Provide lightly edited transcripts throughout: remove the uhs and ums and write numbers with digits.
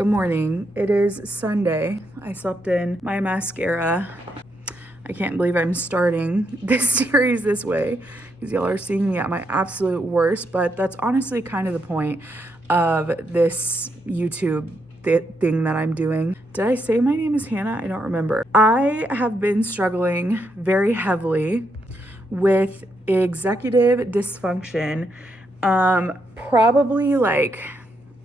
Good morning. It is Sunday. I slept in my mascara. I can't believe I'm starting this series this way because y'all are seeing me at my absolute worst, but that's honestly kind of the point of this YouTube thing that I'm doing. Did I say my name is Hannah? I don't remember. I have been struggling very heavily with executive dysfunction, probably like,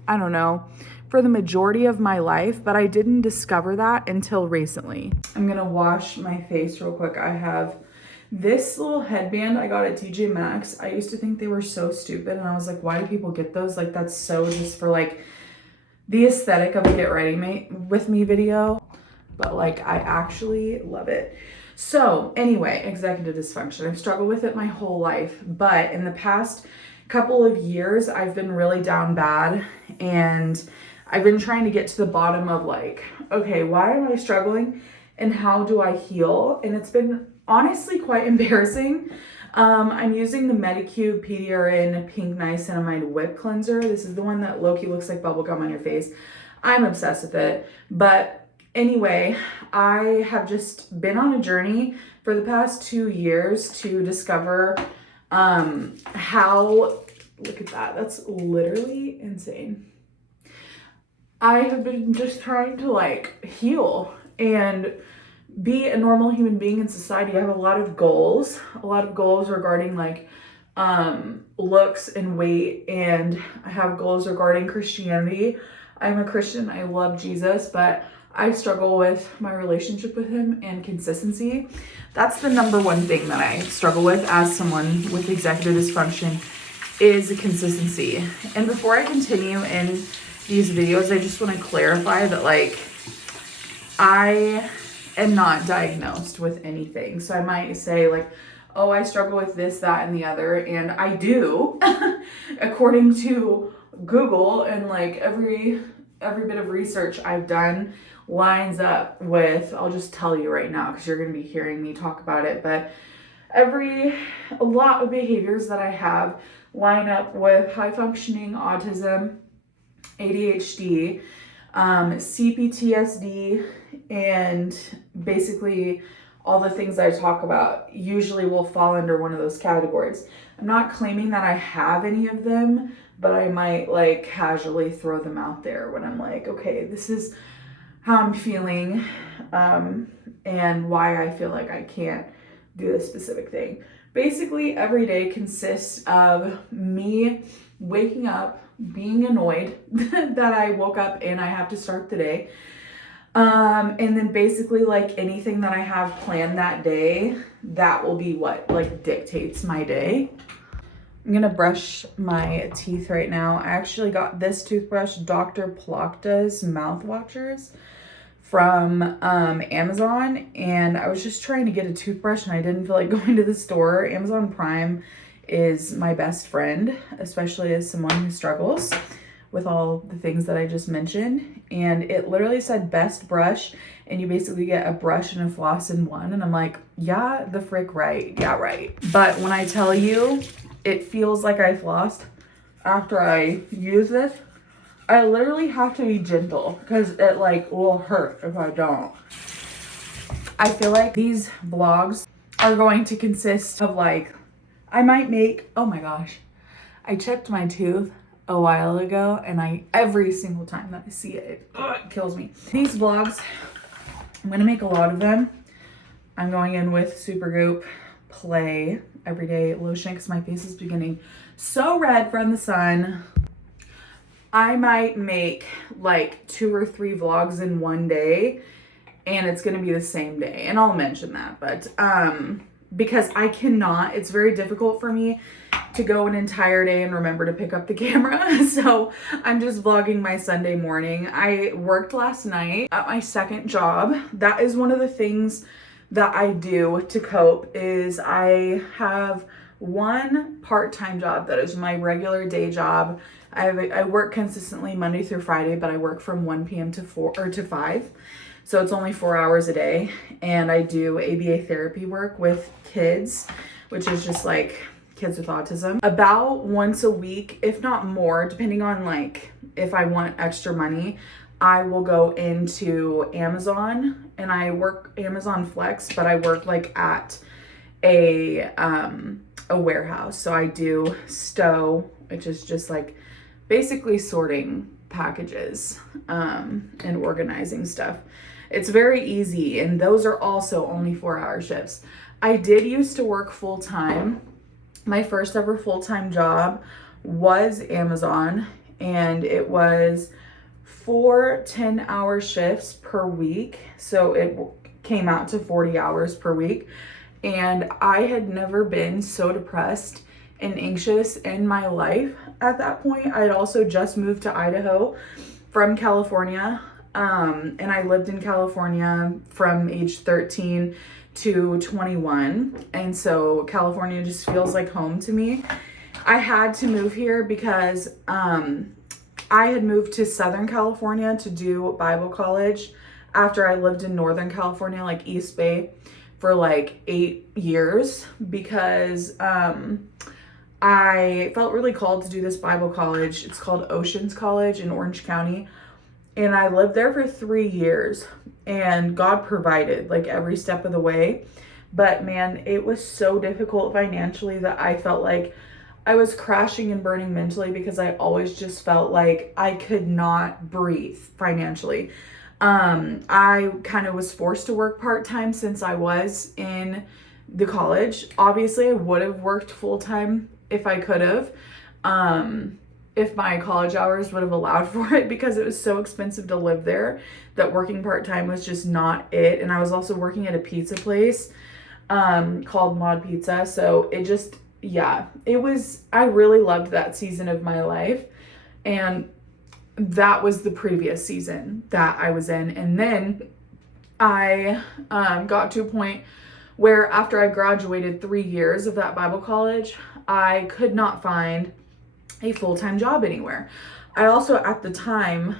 I don't know, for the majority of my life, but I didn't discover that until recently. I'm gonna wash my face real quick. I have this little headband I got at TJ Maxx. I used to think they were so stupid, and I was like, why do people get those? Like, that's so just for like the aesthetic of a get ready with me video, but like I actually love it. So anyway, executive dysfunction. I've struggled with it my whole life, but in the past couple of years, I've been really down bad, and I've been trying to get to the bottom of like, okay, why am I struggling and how do I heal? And it's been honestly quite embarrassing. I'm using the Medicube PDRN Pink Niacinamide Whip Cleanser. This is the one that low-key looks like bubblegum on your face. I'm obsessed with it. But anyway, I have just been on a journey for the past 2 years to discover how, look at that, that's literally insane. I have been just trying to like heal and be a normal human being in society. I have a lot of goals regarding like looks and weight, and I have goals regarding Christianity. I'm a Christian, I love Jesus, but I struggle with my relationship with him and consistency. That's the number one thing that I struggle with as someone with executive dysfunction is consistency. And before I continue in these videos, I just want to clarify that like I am not diagnosed with anything. So I might say like, oh, I struggle with this, that, and the other. And I do, according to Google, and like every bit of research I've done lines up with, I'll just tell you right now because you're going to be hearing me talk about it, but a lot of behaviors that I have line up with high functioning autism, ADHD, cptsd, and basically all the things I talk about usually will fall under one of those categories. I'm not claiming that I have any of them, but I might like casually throw them out there when I'm like, okay, this is how I'm feeling, and why I feel like I can't do this specific thing. Basically, every day consists of me waking up, being annoyed that I woke up and I have to start the day. And then basically like anything that I have planned that day, that will be what like dictates my day. I'm gonna brush my teeth right now. I actually got this toothbrush, Dr. Plakta's mouthwashers, from Amazon, and I was just trying to get a toothbrush and I didn't feel like going to the store. Amazon Prime is my best friend, especially as someone who struggles with all the things that I just mentioned. And it literally said best brush, and you basically get a brush and a floss in one. And I'm like, yeah, the frick right. Yeah, right. But when I tell you, it feels like I flossed after I use this. I literally have to be gentle because it like will hurt if I don't. I feel like these vlogs are going to consist of like, I might make, oh my gosh, I chipped my tooth a while ago, and every single time that I see it, it kills me. These vlogs, I'm gonna make a lot of them. I'm going in with Supergoop Play Everyday Lotion because my face is beginning so red from the sun. I might make like 2 or 3 vlogs in one day, and it's gonna be the same day, and I'll mention that, but because I cannot, it's very difficult for me to go an entire day and remember to pick up the camera. So I'm just vlogging my Sunday morning. I worked last night at my second job. That is one of the things that I do to cope, is I have one part-time job that is my regular day job. I work consistently Monday through Friday, but I work from 1 p.m. to 5. So it's only 4 hours a day. And I do ABA therapy work with kids, which is just like kids with autism, about once a week, if not more, depending on like if I want extra money. I will go into Amazon and I work Amazon Flex, but I work like at a warehouse. So I do stow, which is just like basically sorting packages and organizing stuff. It's very easy, and those are also only 4-hour shifts. I did used to work full time. My first ever full-time job was Amazon, and it was 4 10-hour shifts per week. So it came out to 40 hours per week. And I had never been so depressed and anxious in my life at that point. I had also just moved to Idaho from California. And I lived in California from age 13 to 21. And so California just feels like home to me. I had to move here because I had moved to Southern California to do Bible college after I lived in Northern California, like East Bay, for like 8 years because I felt really called to do this Bible college. It's called Oceans College in Orange County. And I lived there for 3 years, and God provided like every step of the way. But man, it was so difficult financially that I felt like I was crashing and burning mentally because I always just felt like I could not breathe financially. I kind of was forced to work part-time since I was in the college. Obviously, I would have worked full-time if I could have. If my college hours would have allowed for it, because it was so expensive to live there that working part-time was just not it. And I was also working at a pizza place called Mod Pizza. So it just, yeah, I really loved that season of my life. And that was the previous season that I was in. And then I got to a point where after I graduated 3 years of that Bible college, I could not find a full-time job anywhere. I also at the time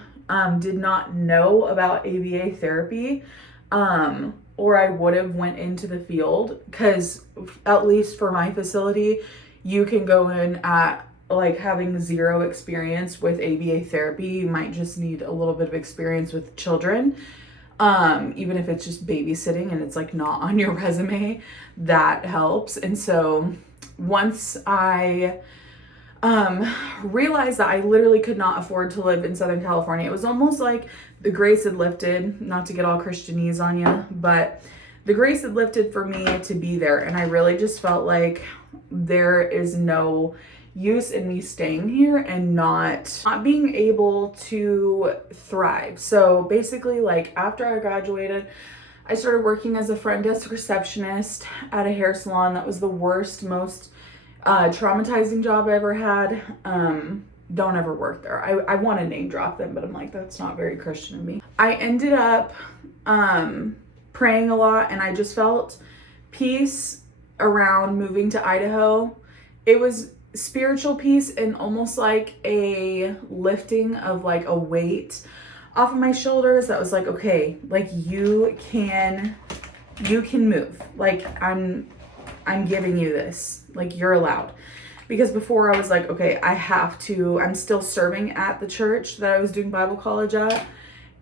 did not know about ABA therapy, or I would have went into the field, because at least for my facility, you can go in at like having 0 experience with ABA therapy. You might just need a little bit of experience with children, even if it's just babysitting and it's like not on your resume, that helps. And so once I realized that I literally could not afford to live in Southern California, it was almost like the grace had lifted, not to get all Christianese on you, but the grace had lifted for me to be there. And I really just felt like there is no use in me staying here and not being able to thrive. So basically, like after I graduated, I started working as a front desk receptionist at a hair salon. That was the worst, most traumatizing job I ever had. Don't ever work there. I want to name drop them, but I'm like, that's not very Christian of me. I ended up praying a lot, and I just felt peace around moving to Idaho. It was spiritual peace and almost like a lifting of like a weight off of my shoulders that was like, okay, like you can move. Like I'm giving you this, like you're allowed. Because before I was like, okay, I'm still serving at the church that I was doing Bible college at,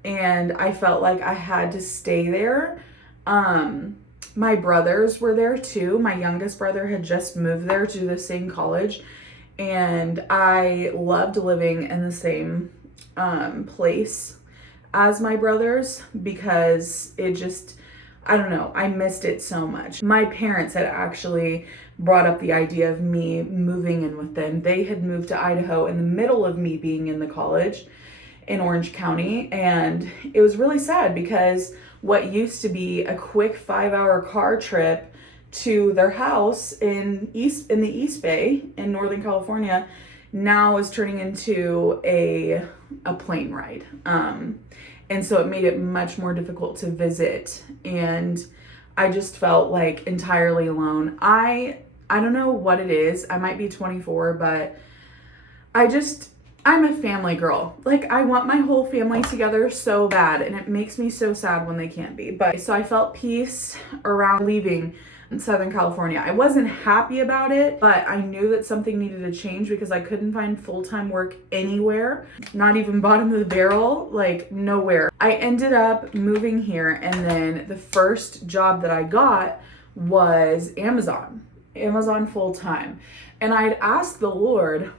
and I felt like I had to stay there. My brothers were there too. My youngest brother had just moved there to the same college, and I loved living in the same place as my brothers because it just, I don't know, I missed it so much. My parents had actually brought up the idea of me moving in with them. They had moved to Idaho in the middle of me being in the college in Orange County, and it was really sad because what used to be a quick 5-hour car trip to their house in the East Bay in Northern California now is turning into a plane ride. And so it made it much more difficult to visit, and I just felt like entirely alone. I don't know what it is. I might be 24, but I'm a family girl. Like I want my whole family together so bad, and it makes me so sad when they can't be. But so I felt peace around leaving Southern California. I wasn't happy about it, but I knew that something needed to change because I couldn't find full-time work anywhere, not even bottom of the barrel, like nowhere. I ended up moving here, and then the first job that I got was Amazon full-time. And I'd asked the Lord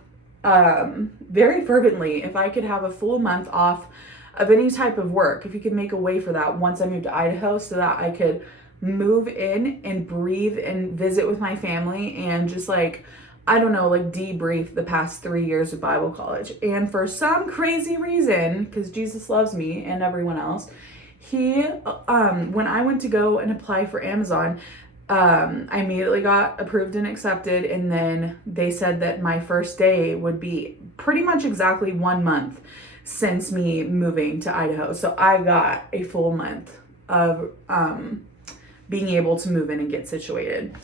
very fervently if I could have a full month off of any type of work, if he could make a way for that once I moved to Idaho, so that I could move in and breathe and visit with my family and just like, I don't know, like debrief the past 3 years of Bible college. And for some crazy reason, because Jesus loves me and everyone else, he, when I went to go and apply for Amazon, I immediately got approved and accepted. And then they said that my first day would be pretty much exactly 1 month since me moving to Idaho. So I got a full month of, being able to move in and get situated,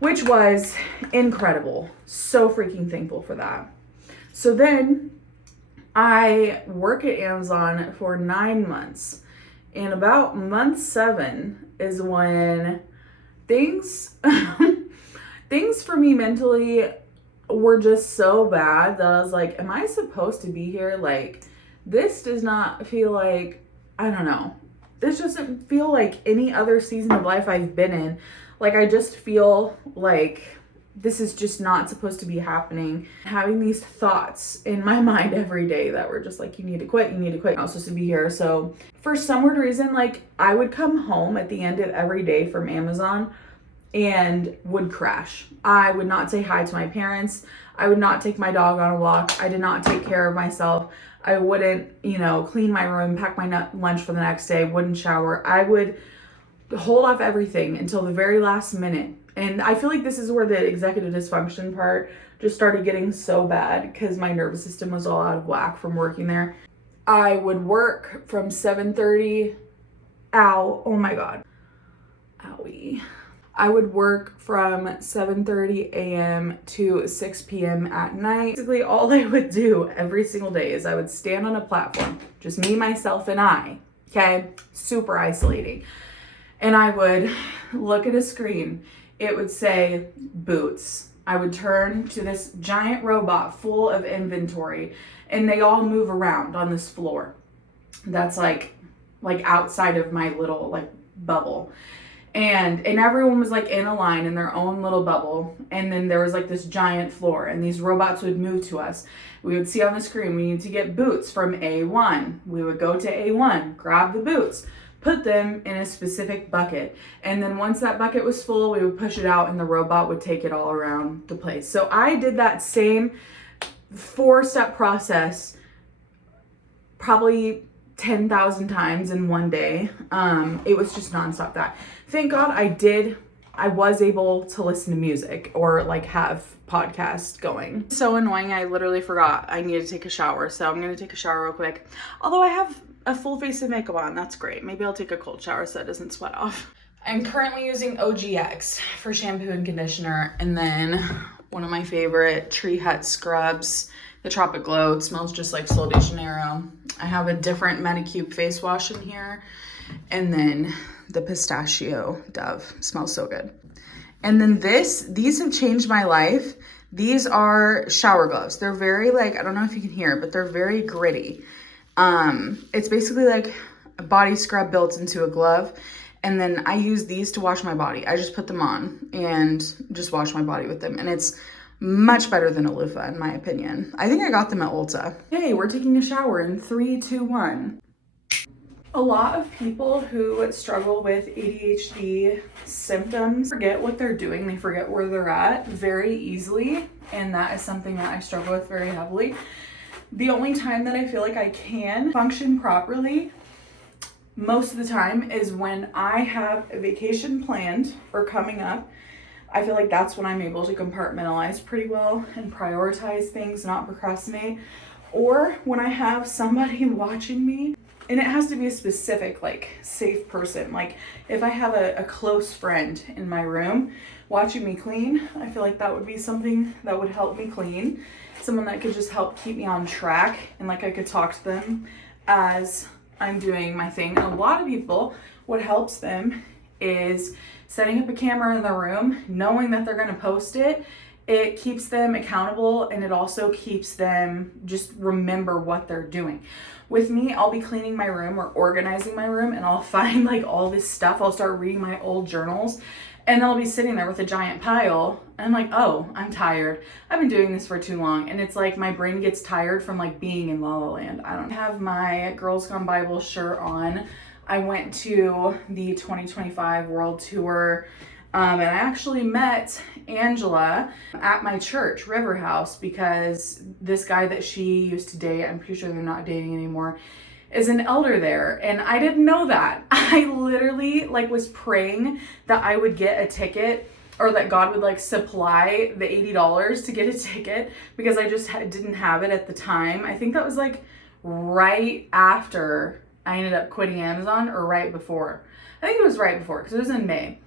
which was incredible. So freaking thankful for that. So then I work at Amazon for 9 months, and about month 7 is when things for me mentally were just so bad that I was like, am I supposed to be here? Like, this does not feel like, I don't know. This doesn't feel like any other season of life I've been in. Like, I just feel like this is just not supposed to be happening. Having these thoughts in my mind every day that were just like, you need to quit, you need to quit. I'm not supposed to be here. So for some weird reason, like, I would come home at the end of every day from Amazon and would crash. I would not say hi to my parents. I would not take my dog on a walk. I did not take care of myself. I wouldn't, clean my room, pack my lunch for the next day, wouldn't shower. I would hold off everything until the very last minute. And I feel like this is where the executive dysfunction part just started getting so bad because my nervous system was all out of whack from working there. I would work from 7:30, oh my God, owie. I would work from 7:30 a.m. to 6 p.m. at night. Basically, all I would do every single day is I would stand on a platform, just me, myself, and I, okay? Super isolating. And I would look at a screen. It would say boots. I would turn to this giant robot full of inventory, and they all move around on this floor. That's like outside of my little like bubble. And everyone was like in a line in their own little bubble. And then there was like this giant floor, and these robots would move to us. We would see on the screen, we need to get boots from A1. We would go to A1, grab the boots, put them in a specific bucket. And then once that bucket was full, we would push it out and the robot would take it all around the place. So I did that same 4-step process probably 10,000 times in one day. It was just nonstop that. Thank God I was able to listen to music or like have podcasts going. So annoying, I literally forgot I need to take a shower. So I'm gonna take a shower real quick. Although I have a full face of makeup on, that's great. Maybe I'll take a cold shower so it doesn't sweat off. I'm currently using OGX for shampoo and conditioner, and then one of my favorite Tree Hut scrubs, the Tropic Glow. It smells just like Sol de Janeiro. I have a different Medicube face wash in here, and then the Pistachio Dove smells so good. And then these have changed my life. These are shower gloves. They're very like, I don't know if you can hear it, but they're very gritty. It's basically like a body scrub built into a glove. And then I use these to wash my body. I just put them on and just wash my body with them. And it's much better than a loofah, in my opinion. I think I got them at Ulta. Hey, we're taking a shower in 3, 2, 1. A lot of people who struggle with ADHD symptoms forget what they're doing. They forget where they're at very easily. And that is something that I struggle with very heavily. The only time that I feel like I can function properly most of the time is when I have a vacation planned or coming up. I feel like that's when I'm able to compartmentalize pretty well and prioritize things, not procrastinate. Or when I have somebody watching me, and it has to be a specific, like, safe person. Like, if I have a close friend in my room watching me clean, I feel like that would be something that would help me clean. Someone that could just help keep me on track, and like I could talk to them as I'm doing my thing. And a lot of people, what helps them is setting up a camera in the room, knowing that they're going to post it. It keeps them accountable, and it also keeps them just remember what they're doing. With me, I'll be cleaning my room or organizing my room, and I'll find like all this stuff. I'll start reading my old journals, and I'll be sitting there with a giant pile, and I'm like, oh, I'm tired. I've been doing this for too long. And it's like my brain gets tired from like being in La La Land. I don't have my Girls Gone Bible shirt on. I went to the 2025 World Tour, and I actually met Angela at my church, River House, because this guy that she used to date, I'm pretty sure they're not dating anymore, is an elder there. And I didn't know that. I literally like was praying that I would get a ticket, or that God would like supply the $80 to get a ticket, because I just didn't have it at the time. I think that was like right after I ended up quitting Amazon, or right before. I think it was right before, because it was in May.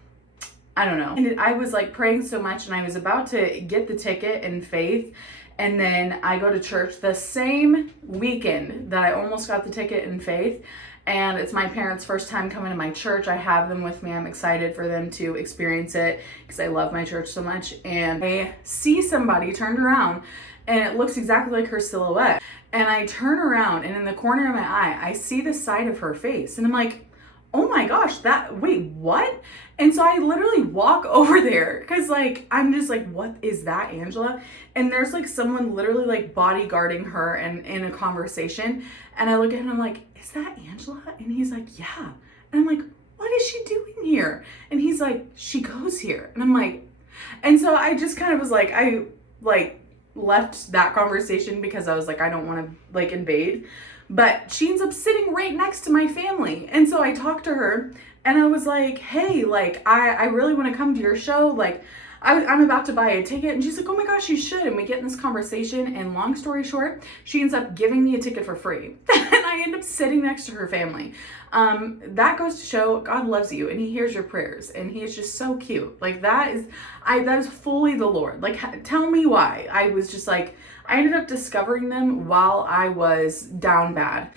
I don't know. And I was like praying so much, and I was about to get the ticket in faith. And then I go to church the same weekend that I almost got the ticket in faith. And it's my parents' first time coming to my church. I have them with me. I'm excited for them to experience it because I love my church so much. And I see somebody turned around, and it looks exactly like her silhouette. And I turn around, and in the corner of my eye, I see the side of her face. And I'm like, oh my gosh, wait, what? And so I literally walk over there, because like, I'm just like, what is that, Angela? And there's like someone literally like bodyguarding her and in a conversation. And I look at him, and I'm like, is that Angela? And he's like, yeah. And I'm like, what is she doing here? And he's like, she goes here. And I'm like, and so I just kind of was like, I like left that conversation because I was like, I don't want to like invade. But she ends up sitting right next to my family. And so I talked to her, and I was like, hey, like, I really want to come to your show. Like, I'm about to buy a ticket. And she's like, oh my gosh, you should. And we get in this conversation, and long story short, she ends up giving me a ticket for free. And I end up sitting next to her family. That goes to show God loves you, and he hears your prayers, and he is just so cute. Like, that is fully the Lord. Like, tell me why. I was just like, I ended up discovering them while I was down bad,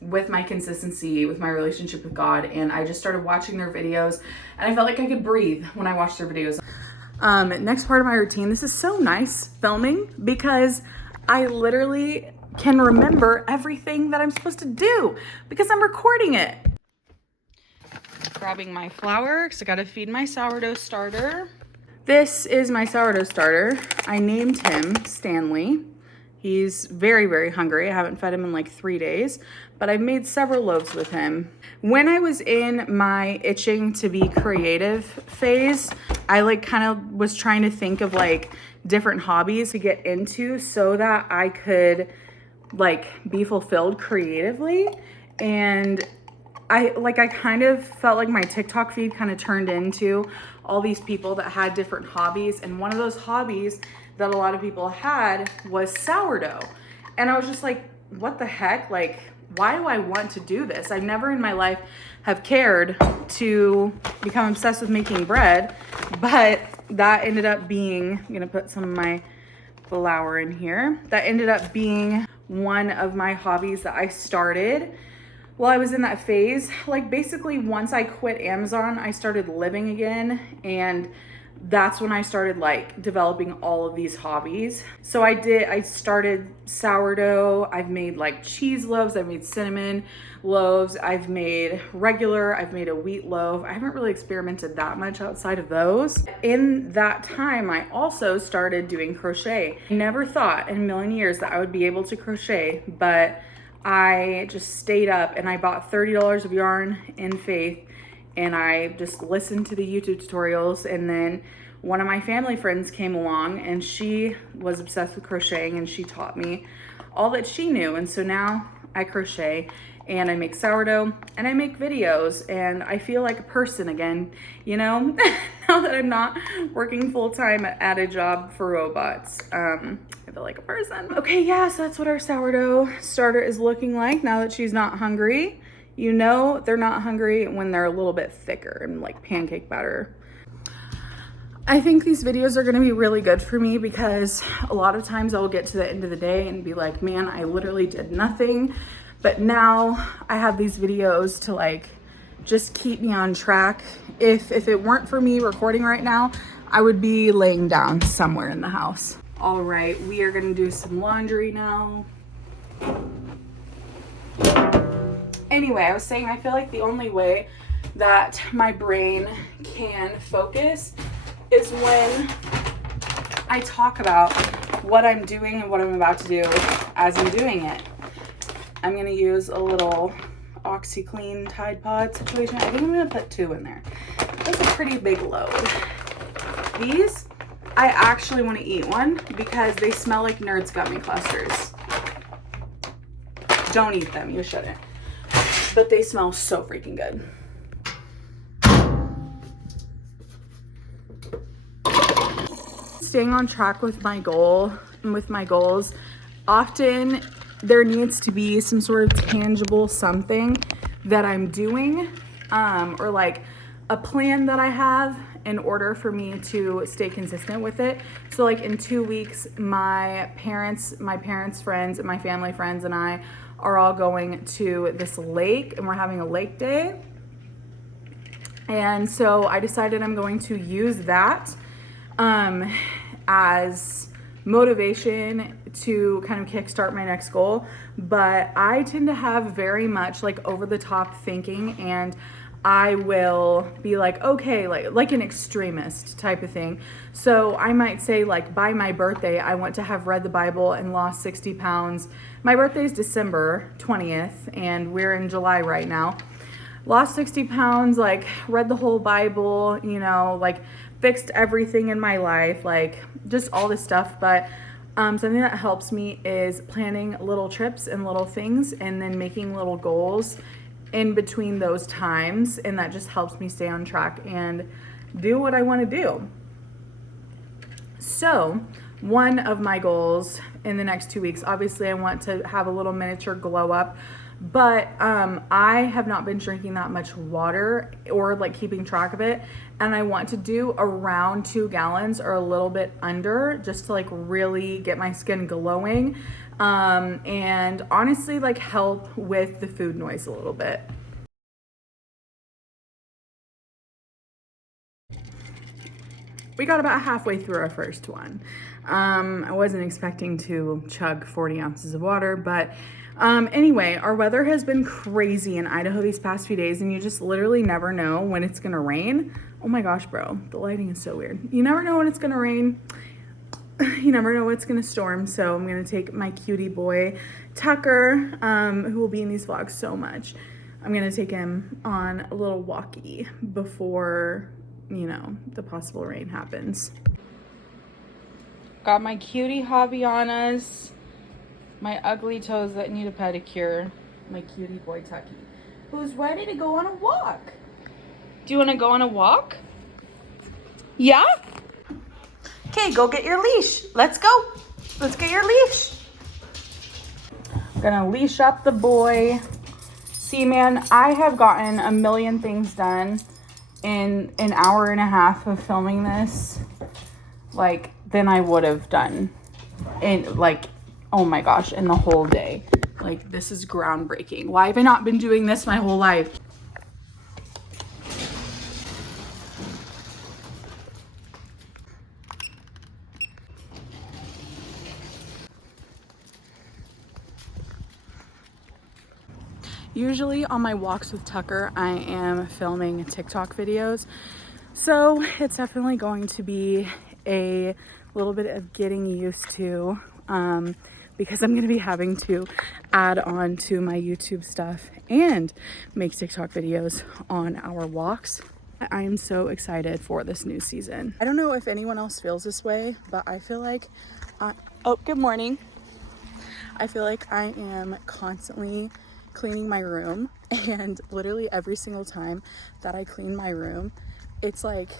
with my consistency, with my relationship with God. And I just started watching their videos, and I felt like I could breathe when I watched their videos. Next part of my routine, this is so nice filming, because I literally can remember everything that I'm supposed to do because I'm recording it. Grabbing my flour, because I gotta feed my sourdough starter. This is my sourdough starter. I named him Stanley. He's very, very hungry. I haven't fed him in like 3 days, but I've made several loaves with him. When I was in my itching to be creative phase, I like kind of was trying to think of like different hobbies to get into so that I could like be fulfilled creatively. And I kind of felt like my TikTok feed kind of turned into all these people that had different hobbies. And one of those hobbies that a lot of people had was sourdough. And I was just like, what the heck? Like, why do I want to do this? I never in my life have cared to become obsessed with making bread, but that ended up being, I'm gonna put some of my flour in here. That ended up being one of my hobbies that I started while I was in that phase. Like, basically once I quit Amazon, I started living again, and that's when I started like developing all of these hobbies. So I started sourdough. I've made like cheese loaves. I've made cinnamon loaves. I've made regular. I've made a wheat loaf. I haven't really experimented that much outside of those. In that time, I also started doing crochet. I never thought in a million years that I would be able to crochet, but I just stayed up and I bought $30 of yarn in faith, and I just listened to the YouTube tutorials. And then one of my family friends came along, and she was obsessed with crocheting, and she taught me all that she knew. And so now I crochet, and I make sourdough, and I make videos, and I feel like a person again, you know, now that I'm not working full-time at a job for robots. I feel like a person. Okay, yeah, so that's what our sourdough starter is looking like now that she's not hungry. You know they're not hungry when they're a little bit thicker and like pancake batter. I think these videos are gonna be really good for me because a lot of times I'll get to the end of the day and be like, man, I literally did nothing. But now I have these videos to like just keep me on track. If it weren't for me recording right now, I would be laying down somewhere in the house. All right, we are gonna do some laundry now. Anyway, I was saying I feel like the only way that my brain can focus is when I talk about what I'm doing and what I'm about to do as I'm doing it. I'm gonna use a little OxyClean Tide Pod situation. I think I'm gonna put 2 in there. That's a pretty big load. These, I actually want to eat one because they smell like Nerds Gummy clusters. Don't eat them, you shouldn't. But they smell so freaking good. Staying on track with my goals, often there needs to be some sort of tangible something that I'm doing, or like a plan that I have in order for me to stay consistent with it. So like in 2 weeks, my parents' friends, and my family friends and I are all going to this lake, and we're having a lake day. And so I decided I'm going to use that as motivation to kind of kickstart my next goal. But I tend to have very much like over the top thinking, and I will be like, okay, like an extremist type of thing. So I might say like by my birthday, I want to have read the Bible and lost 60 pounds. My birthday is December 20th and we're in July right now. Lost 60 pounds, like read the whole Bible, you know, like fixed everything in my life, like just all this stuff. But something that helps me is planning little trips and little things and then making little goals in between those times, and that just helps me stay on track and do what I want to do. So one of my goals in the next 2 weeks, obviously I want to have a little miniature glow up, but I have not been drinking that much water or like keeping track of it, and I want to do around 2 gallons or a little bit under, just to like really get my skin glowing, and honestly like help with the food noise a little bit. We got about halfway through our first one. I wasn't expecting to chug 40 ounces of water, but anyway, our weather has been crazy in Idaho these past few days, and you just literally never know when it's gonna rain. Oh my gosh, bro, the lighting is so weird. You never know when it's gonna rain. You never know when it's gonna storm. So I'm gonna take my cutie boy, Tucker, who will be in these vlogs so much. I'm gonna take him on a little walkie before, you know, the possible rain happens. Got my cutie Javianas, my ugly toes that need a pedicure, my cutie boy Tucky, who's ready to go on a walk. Do you want to go on a walk? Yeah? Okay, go get your leash. Let's go. Let's get your leash. I'm gonna leash up the boy. See, man, I have gotten a million things done in an hour and a half of filming this, like, than I would have done in, like, oh my gosh, in the whole day. Like, this is groundbreaking. Why have I not been doing this my whole life? Usually on my walks with Tucker, I am filming TikTok videos. So it's definitely going to be a little bit of getting used to, because I'm going to be having to add on to my YouTube stuff and make TikTok videos on our walks. I am so excited for this new season. I don't know if anyone else feels this way, but I feel like, oh, good morning. I feel like I am constantly cleaning my room, and literally every single time that I clean my room, it's like,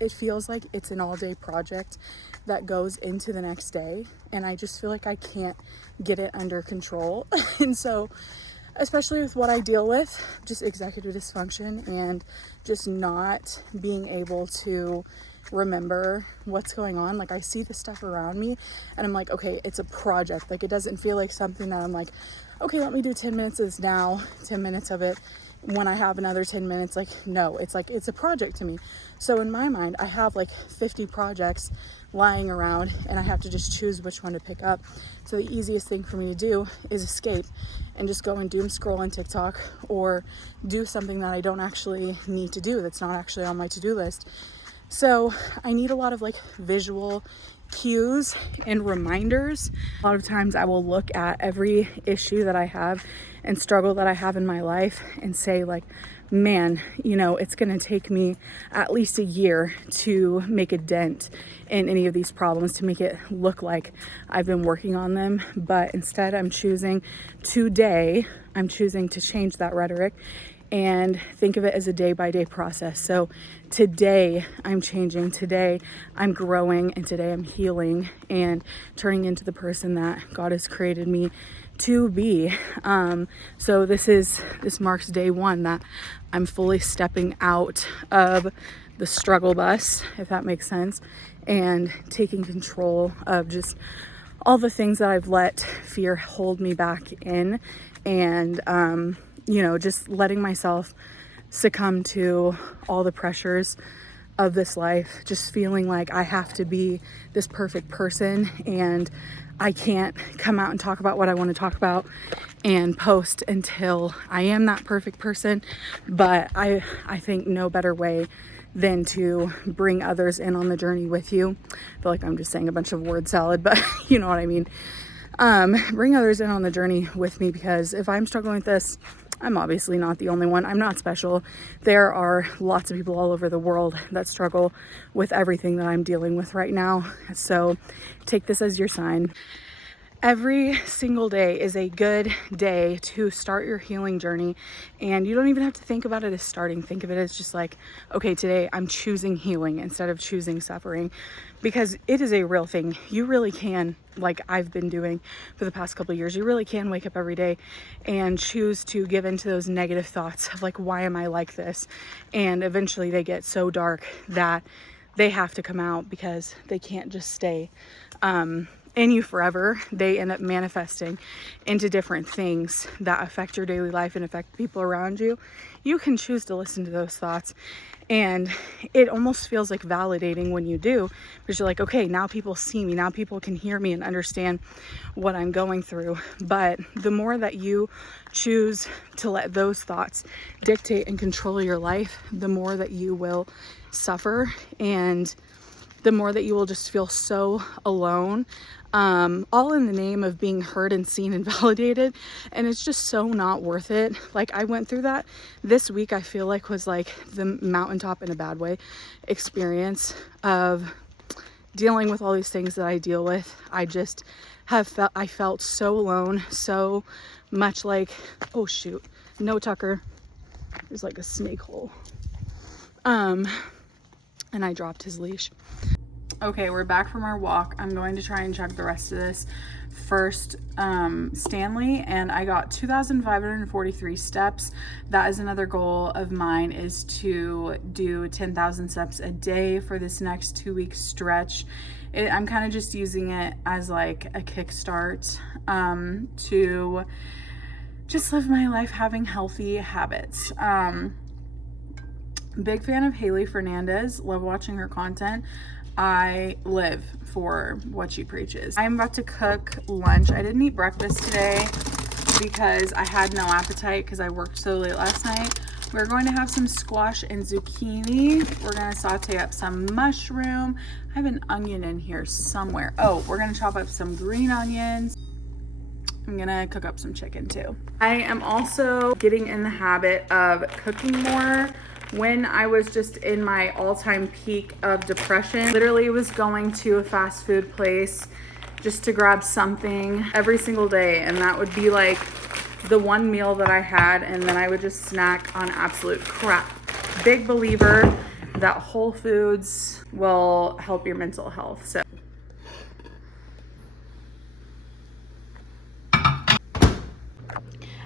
it feels like it's an all-day project that goes into the next day, and I just feel like I can't get it under control. And so, especially with what I deal with, just executive dysfunction and just not being able to remember what's going on, like I see the stuff around me and I'm like, okay, it's a project. Like, it doesn't feel like something that I'm like, okay, let me do 10 minutes of this now, 10 minutes of it when I have another 10 minutes. Like, no, it's like, it's a project to me. So in my mind, I have like 50 projects lying around and I have to just choose which one to pick up. So the easiest thing for me to do is escape and just go and doom scroll on TikTok, or do something that I don't actually need to do, that's not actually on my to-do list. So I need a lot of like visual cues and reminders. A lot of times I will look at every issue that I have and struggle that I have in my life and say like, man, you know, it's going to take me at least a year to make a dent in any of these problems, to make it look like I've been working on them. But instead I'm choosing today, I'm choosing to change that rhetoric and think of it as a day-by-day process. So today I'm changing, today I'm growing, and today I'm healing and turning into the person that God has created me to be. So this marks day one that I'm fully stepping out of the struggle bus, if that makes sense, and taking control of just all the things that I've let fear hold me back in, and you know, just letting myself succumb to all the pressures of this life, just feeling like I have to be this perfect person and I can't come out and talk about what I want to talk about and post until I am that perfect person. But I think no better way than to bring others in on the journey with you. I feel like I'm just saying a bunch of word salad, but you know what I mean. Bring others in on the journey with me, because if I'm struggling with this, I'm obviously not the only one. I'm not special. There are lots of people all over the world that struggle with everything that I'm dealing with right now. So take this as your sign. Every single day is a good day to start your healing journey, and you don't even have to think about it as starting. Think of it as just like, okay, today I'm choosing healing instead of choosing suffering, because it is a real thing. You really can, like I've been doing for the past couple of years, you really can wake up every day and choose to give into those negative thoughts of like, why am I like this? And eventually they get so dark that they have to come out, because they can't just stay in you forever. They end up manifesting into different things that affect your daily life and affect people around you. You can choose to listen to those thoughts, and it almost feels like validating when you do, because you're like, okay, now people see me, now people can hear me and understand what I'm going through. But the more that you choose to let those thoughts dictate and control your life, the more that you will suffer, and the more that you will just feel so alone, all in the name of being heard and seen and validated. And it's just so not worth it. Like, I went through that this week. I feel like was like the mountaintop in a bad way experience of dealing with all these things that I deal with. I felt so alone, so much like, oh shoot, no, Tucker, there's like a snake hole. And I dropped his leash. Okay, we're back from our walk. I'm going to try and chug the rest of this first Stanley, and I got 2,543 steps. That is another goal of mine, is to do 10,000 steps a day for this next 2-week stretch. I'm kind of just using it as like a kickstart to just live my life having healthy habits. Big fan of Haley Fernandez. Love watching her content. I live for what she preaches. I'm about to cook lunch. I didn't eat breakfast today because I had no appetite because I worked so late last night. We're going to have some squash and zucchini. We're going to saute up some mushroom. I have an onion in here somewhere. Oh, we're going to chop up some green onions. I'm gonna cook up some chicken too. I am also getting in the habit of cooking more. When I was just in my all-time peak of depression, literally was going to a fast food place just to grab something every single day, and that would be like the one meal that I had, and then I would just snack on absolute crap. Big believer that Whole Foods will help your mental health. So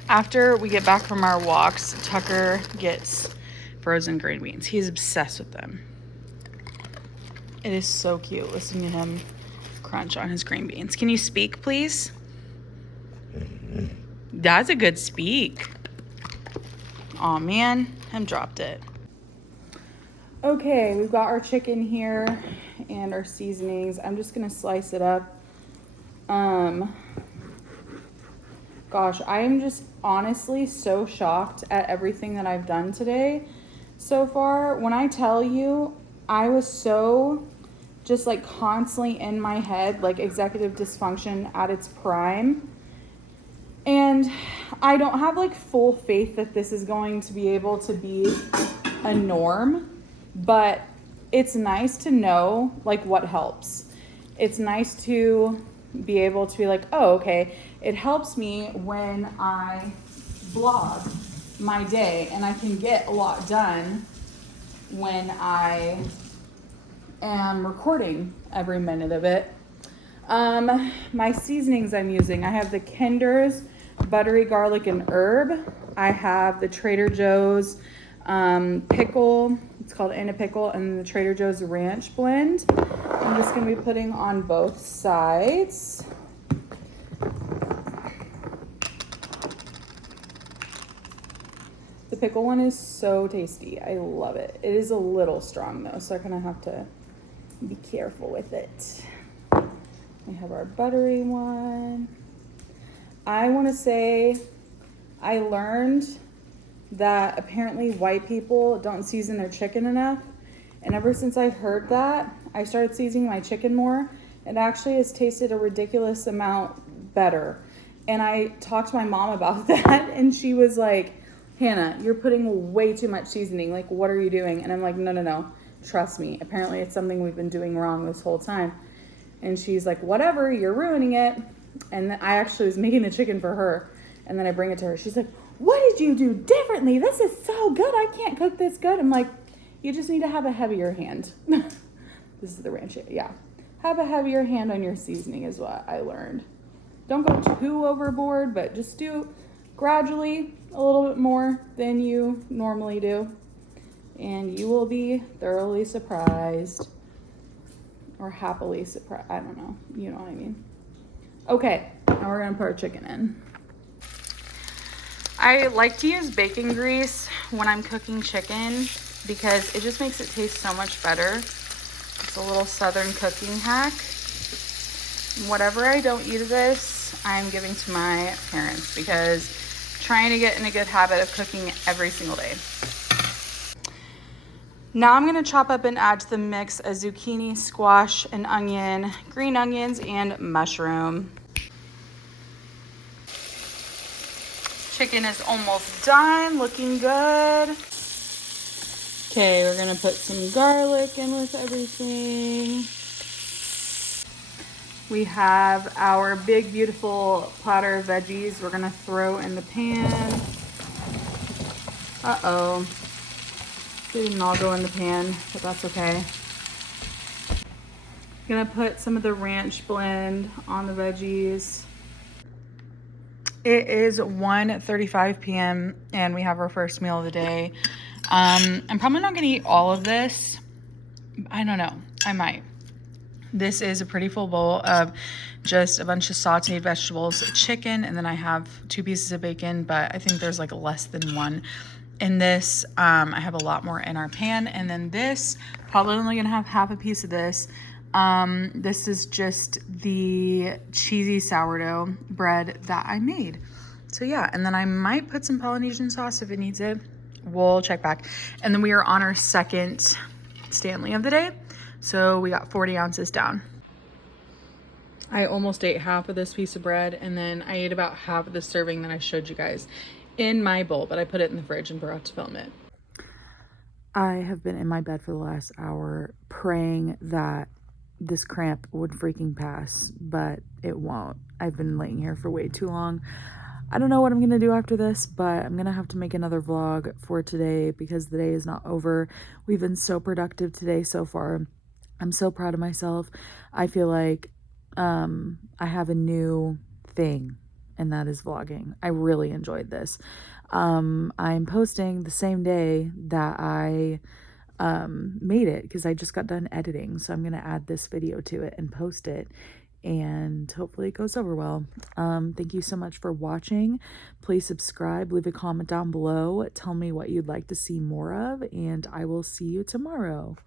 after we get back from our walks, Tucker gets frozen green beans. He's obsessed with them. It is so cute listening to him crunch on his green beans. Can you speak, please? That's a good speak. Aw, man, I dropped it. Okay, we've got our chicken here and our seasonings. I'm just gonna slice it up. Gosh, I am just honestly so shocked at everything that I've done today so far. When I tell you, I was so just like constantly in my head, like executive dysfunction at its prime. And I don't have like full faith that this is going to be able to be a norm, but it's nice to know like what helps. It's nice to be able to be like, oh, okay, it helps me when I blog my day, and I can get a lot done when I am recording every minute of it. My seasonings I'm using, I have the Kinder's buttery garlic and herb. I have the Trader Joe's pickle, it's called In a Pickle, and the Trader Joe's ranch blend. I'm just gonna be putting on both sides. The pickle one is so tasty. I love it. It is a little strong though, so I kind of have to be careful with it. We have our buttery one. I want to say I learned that apparently white people don't season their chicken enough. And ever since I heard that, I started seasoning my chicken more. It actually has tasted a ridiculous amount better. And I talked to my mom about that, and she was like, Hannah, you're putting way too much seasoning. Like, what are you doing? And I'm like, no. Trust me. Apparently it's something we've been doing wrong this whole time. And she's like, whatever, you're ruining it. And I actually was making the chicken for her. And then I bring it to her. She's like, what did you do differently? This is so good. I can't cook this good. I'm like, you just need to have a heavier hand. This is the ranch. Yeah. Have a heavier hand on your seasoning is what I learned. Don't go too overboard, but just do gradually a little bit more than you normally do. And you will be thoroughly surprised. Or happily surprised. I don't know. You know what I mean. Okay, now we're gonna put our chicken in. I like to use bacon grease when I'm cooking chicken because it just makes it taste so much better. It's a little southern cooking hack. Whatever I don't eat of this, I'm giving to my parents because I'm trying to get in a good habit of cooking every single day. Now I'm gonna chop up and add to the mix a zucchini, squash, an onion, green onions, and mushroom. Chicken is almost done, looking good. Okay, we're gonna put some garlic in with everything. We have our big, beautiful platter of veggies we're gonna throw in the pan. Uh-oh. They didn't all go in the pan, but that's okay. Gonna put some of the ranch blend on the veggies. It is 1:35 p.m. and we have our first meal of the day. I'm probably not gonna eat all of this. I don't know, I might. This is a pretty full bowl of just a bunch of sauteed vegetables, chicken, and then I have 2 pieces of bacon, but I think there's like less than one in this. I have a lot more in our pan, and then this, probably only gonna have half a piece of this. This is just the cheesy sourdough bread that I made. So yeah, and then I might put some Polynesian sauce if it needs it. We'll check back. And then we are on our second Stanley of the day. So we got 40 ounces down. I almost ate half of this piece of bread, and then I ate about half of the serving that I showed you guys in my bowl, but I put it in the fridge and forgot to film it. I have been in my bed for the last hour praying that this cramp would freaking pass, but it won't. I've been laying here for way too long. I don't know what I'm gonna do after this, but I'm gonna have to make another vlog for today because the day is not over. We've been so productive today so far. I'm so proud of myself. I feel like I have a new thing, and that is vlogging. I really enjoyed this. I'm posting the same day that I made it because I just got done editing. So I'm going to add this video to it and post it. and hopefully it goes over well. Thank you so much for watching. Please subscribe, leave a comment down below, tell me what you'd like to see more of, and I will see you tomorrow.